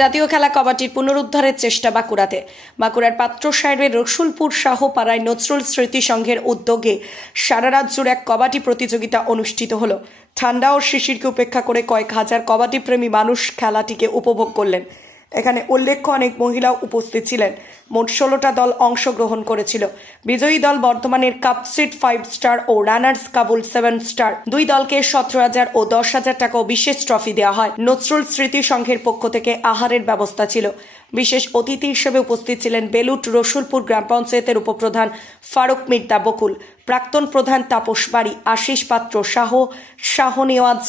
জাতীয় খেলা কবাডির পুনরুদ্ধারের চেষ্টা বাঁকুড়ার পাত্রসাহেবের রসুলপুর শাহপাড়ায় নজরুল স্মৃতি সংঘের উদ্যোগে সারা রাত জুড়ে এক কবাডি প্রতিযোগিতা অনুষ্ঠিত হলো। ঠান্ডা ও শিশিরকে উপেক্ষা করে কয়েক হাজার কবাডি প্রেমী মানুষ খেলাটিকে উপভোগ করলেন। এখানে উল্লেখ্য অনেক মহিলা উপস্থিত ছিলেন। মোট 16টা দল অংশগ্রহণ করেছিল। বিজয়ী দল বর্ধমানের কাপসিট 5 স্টার ও রানার্স কাবুল 7 স্টার দুই দলকে 17,000 ও 10,000 টাকা বিশেষ ট্রফি দেওয়া হয়। নজরুল স্মৃতি সংঘের পক্ষ থেকে আহারের ব্যবস্থা ছিল। বিশেষ অতিথি হিসেবে উপস্থিত ছিলেন বেলুট রসুলপুর গ্রাম পঞ্চায়েতের উপপ্রধান ফারুক মির্জা বকুল, প্রাক্তন প্রধান তাপস বাড়ি, আশিস পাত্র, শাহনেওয়াজ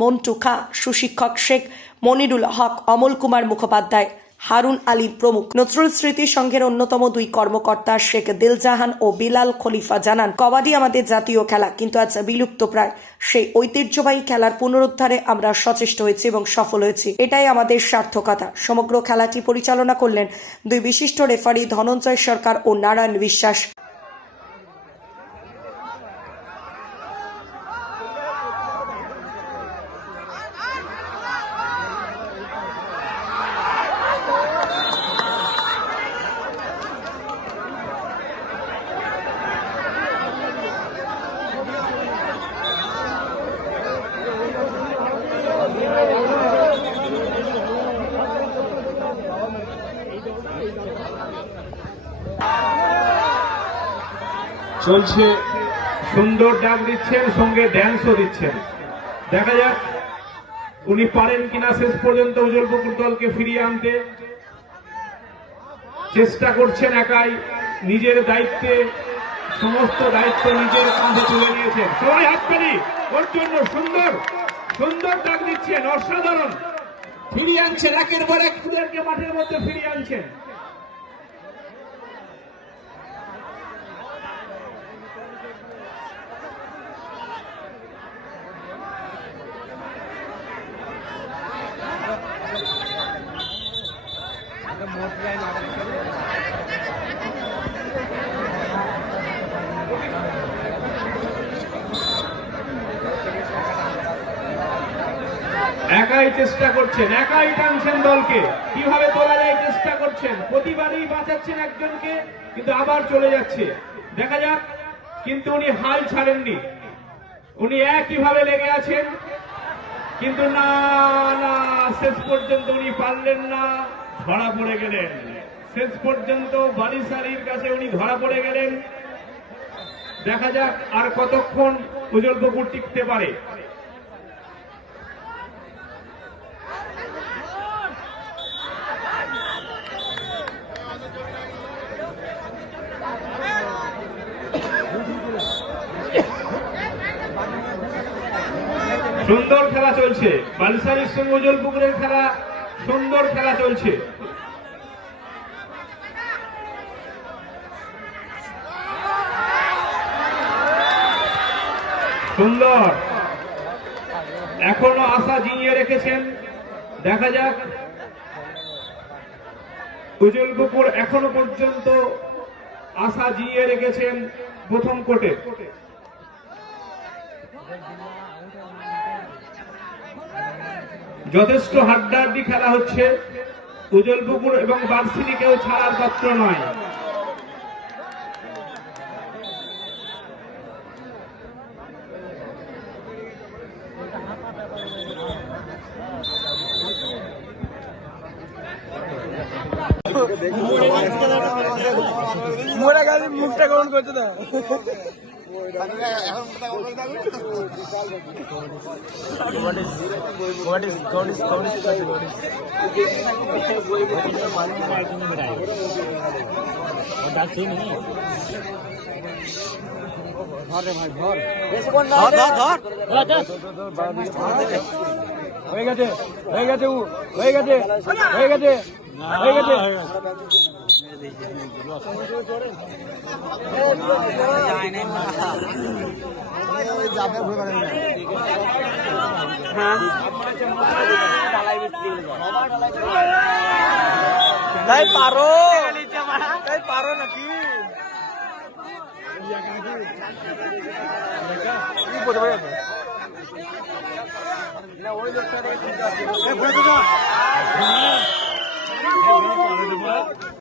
মন্টু খা, সুশিক্ষক শেখ মনিরুল হক, অমল কুমার মুখোপাধ্যায়, হারুন আলী প্রমুখ। নজরুল স্মৃতি সংঘের অন্যতম দুই কর্মকর্তা শেখ দিলজাহান ও বিলাল খলিফা জানান, কবাডি আমাদের জাতীয় খেলা, কিন্তু আজ বিলুপ্ত প্রায়। সেই ঐতিহ্যবাহী খেলার পুনরুদ্ধারে আমরা সচেষ্ট হয়েছি এবং সফল হয়েছি, এটাই আমাদের সার্থকতা। সমগ্র খেলাটি পরিচালনা করলেন দুই বিশিষ্ট রেফারি ধনঞ্জয় সরকার ও নারায়ণ বিশ্বাস। চলছে, সুন্দর ডাক দিচ্ছেন, সঙ্গে ড্যান্সও দিচ্ছেন। দেখা যাক উনি পারেন কিনা শেষ পর্যন্ত উজ্জ্বলপুকুর দলকে ফিরিয়ে আনতে। চেষ্টা করছেন একাই, নিজের দায়িত্বে, সমস্ত দায়িত্ব নিজের কাঁধে তুলে নিয়েছেন। সবাই হাততালি ওর জন্য। সুন্দর সুন্দর ডাক দিচ্ছেন, অসাধারণ। ফিরিয়ে আনছেন, একের পর এক প্লেয়ারকে মাঠের মধ্যে ফিরিয়ে আনছেন। একাই চেষ্টা করছেন, একাই টানছেন দলকে, কিভাবে তোলা যায় চেষ্টা করছেন। প্রতিবারই বাঁচাচ্ছেন একজনকে, কিন্তু আবার চলে যাচ্ছে। দেখা যাক, কিন্তু উনি হাল ছাড়েননি, উনি একইভাবে লেগে আছেন। কিন্তু না না, শেষ পর্যন্ত উনি পারলেন না, ধরা পড়ে গেলেন। শেষ পর্যন্ত বারিশালীর কাছে উনি ধরা পড়ে গেলেন। দেখা যাক আর কতক্ষণ উজ্জ্বলপুকুর টিকতে পারে। সুন্দর খেলা চলছে, বালিশালীর সঙ্গে উজ্জ্বলপুকুরের খেলা, সুন্দর খেলা চলছে। সুন্দর, এখনো আশা জিইয়ে রেখেছেন। দেখা যাক, উজ্জ্বলপুকুর এখনো পর্যন্ত আশা জিইয়ে রেখেছেন প্রথম কোর্টে। যথেষ্ট হাড্ডাহাড্ডি খেলা হচ্ছে। উজ্জ্বলপুকুর এবং বার্সিনি কেউ ছাড়ার পাত্র নয়। মোরা গাড়ি মুখটা গ্রহণ করতে দাও। হয়ে গেছে, হয়ে গেছে, হয়ে গেছে, হয়ে গেছে, হয়ে গেছে। তাই পারো, তাই পারো নাকি? ওই লোকটা